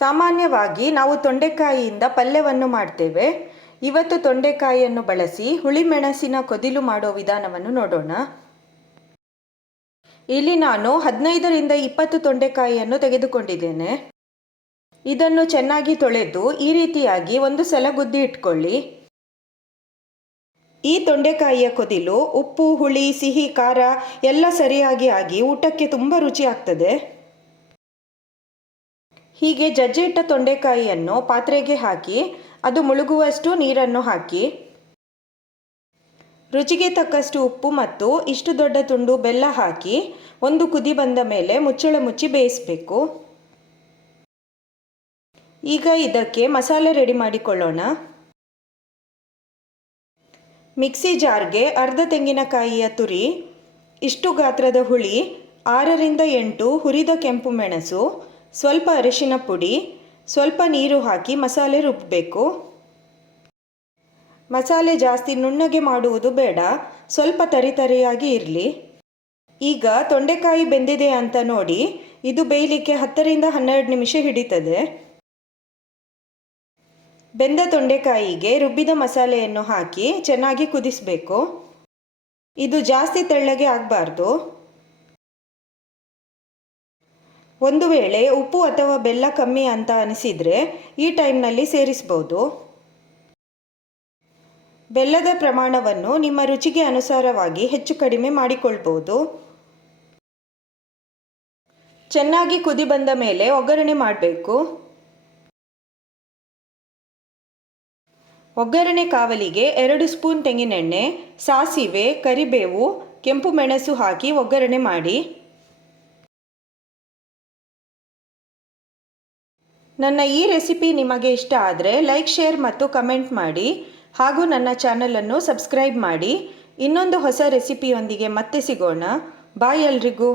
ಸಾಮಾನ್ಯವಾಗಿ ನಾವು ತೊಂಡೆಕಾಯಿಯಿಂದ ಪಲ್ಯವನ್ನು ಮಾಡ್ತೇವೆ. ಇವತ್ತು ತೊಂಡೆಕಾಯಿಯನ್ನು ಬಳಸಿ ಹುಳಿಮೆಣಸಿನ ಕೊದಿಲು ಮಾಡೋ ವಿಧಾನವನ್ನು ನೋಡೋಣ. ಇಲ್ಲಿ ನಾನು ಹದಿನೈದರಿಂದ ಇಪ್ಪತ್ತು ತೊಂಡೆಕಾಯಿಯನ್ನು ತೆಗೆದುಕೊಂಡಿದ್ದೇನೆ. ಇದನ್ನು ಚೆನ್ನಾಗಿ ತೊಳೆದು ಈ ರೀತಿಯಾಗಿ ಒಂದು ಸಲ ಗುದ್ದಿ ಇಟ್ಕೊಳ್ಳಿ. ಈ ತೊಂಡೆಕಾಯಿಯ ಕೊದಿಲು, ಉಪ್ಪು, ಹುಳಿ, ಸಿಹಿ, ಖಾರ ಎಲ್ಲ ಸರಿಯಾಗಿ ಆಗಿ ಊಟಕ್ಕೆ ತುಂಬ ರುಚಿ ಆಗ್ತದೆ. ಹೀಗೆ ಜಜ್ಜಿಟ್ಟ ತೊಂಡೆಕಾಯಿಯನ್ನು ಪಾತ್ರೆಗೆ ಹಾಕಿ, ಅದು ಮುಳುಗುವಷ್ಟು ನೀರನ್ನು ಹಾಕಿ. ರುಚಿಗೆ ತಕ್ಕಷ್ಟು ಉಪ್ಪು ಮತ್ತು ಇಷ್ಟು ದೊಡ್ಡ ತುಂಡು ಬೆಲ್ಲ ಹಾಕಿ, ಒಂದು ಕುದಿ ಬಂದ ಮೇಲೆ ಮುಚ್ಚಳ ಮುಚ್ಚಿ ಬೇಯಿಸಬೇಕು. ಈಗ ಇದಕ್ಕೆ ಮಸಾಲೆ ರೆಡಿ ಮಾಡಿಕೊಳ್ಳೋಣ. ಮಿಕ್ಸಿ ಜಾರ್ಗೆ ಅರ್ಧ ತೆಂಗಿನಕಾಯಿಯ ತುರಿ, ಇಷ್ಟು ಗಾತ್ರದ ಹುಳಿ, ಆರರಿಂದ ಎಂಟು ಹುರಿದ ಕೆಂಪು ಮೆಣಸು ಸ್ವಲ್ಪ ಅರಿಶಿನ ಪುಡಿ, ಸ್ವಲ್ಪ ನೀರು ಹಾಕಿ ಮಸಾಲೆ ರುಬ್ಬಬೇಕು ಮಸಾಲೆ ಜಾಸ್ತಿ ನುಣ್ಣಗೆ ಮಾಡುವುದು ಬೇಡ, ಸ್ವಲ್ಪ ತರಿತರಿಯಾಗಿ ಇರಲಿ. ಈಗ ತೊಂಡೆಕಾಯಿ ಬೆಂದಿದೆ ಅಂತ ನೋಡಿ, ಇದು ಬೇಯಲಿಕ್ಕೆ ಹತ್ತರಿಂದ ಹನ್ನೆರಡು ನಿಮಿಷ ಹಿಡಿತದೆ. ಬೆಂದ ತೊಂಡೆಕಾಯಿಗೆ ರುಬ್ಬಿದ ಮಸಾಲೆಯನ್ನು ಹಾಕಿ ಚೆನ್ನಾಗಿ ಕುದಿಸಬೇಕು. ಇದು ಜಾಸ್ತಿ ತೆಳ್ಳಗೆ ಆಗಬಾರ್ದು. ಒಂದು ವೇಳೆ ಉಪ್ಪು ಅಥವಾ ಬೆಲ್ಲ ಕಮ್ಮಿ ಅಂತ ಅನಿಸಿದರೆ ಈ ಟೈಮ್ನಲ್ಲಿ ಸೇರಿಸ್ಬೋದು. ಬೆಲ್ಲದ ಪ್ರಮಾಣವನ್ನು ನಿಮ್ಮ ರುಚಿಗೆ ಅನುಸಾರವಾಗಿ ಹೆಚ್ಚು ಕಡಿಮೆ ಮಾಡಿಕೊಳ್ಬೋದು. ಚೆನ್ನಾಗಿ ಕುದಿ ಬಂದ ಮೇಲೆ ಒಗ್ಗರಣೆ ಮಾಡಬೇಕು. ಒಗ್ಗರಣೆ ಕಾವಲಿಗೆ ಎರಡು ಸ್ಪೂನ್ ತೆಂಗಿನೆಣ್ಣೆ, ಸಾಸಿವೆ, ಕರಿಬೇವು, ಕೆಂಪು ಮೆಣಸು ಹಾಕಿ ಒಗ್ಗರಣೆ ಮಾಡಿ. ನನ್ನ ಈ ರೆಸಿಪಿ ನಿಮಗೆ ಇಷ್ಟ ಆದರೆ ಲೈಕ್, ಶೇರ್ ಮತ್ತು ಕಮೆಂಟ್ ಮಾಡಿ ಹಾಗೂ ನನ್ನ ಚಾನಲನ್ನು ಸಬ್ಸ್ಕ್ರೈಬ್ ಮಾಡಿ. ಇನ್ನೊಂದು ಹೊಸ ರೆಸಿಪಿಯೊಂದಿಗೆ ಮತ್ತೆ ಸಿಗೋಣ. ಬಾಯ್ ಎಲ್ರಿಗೂ.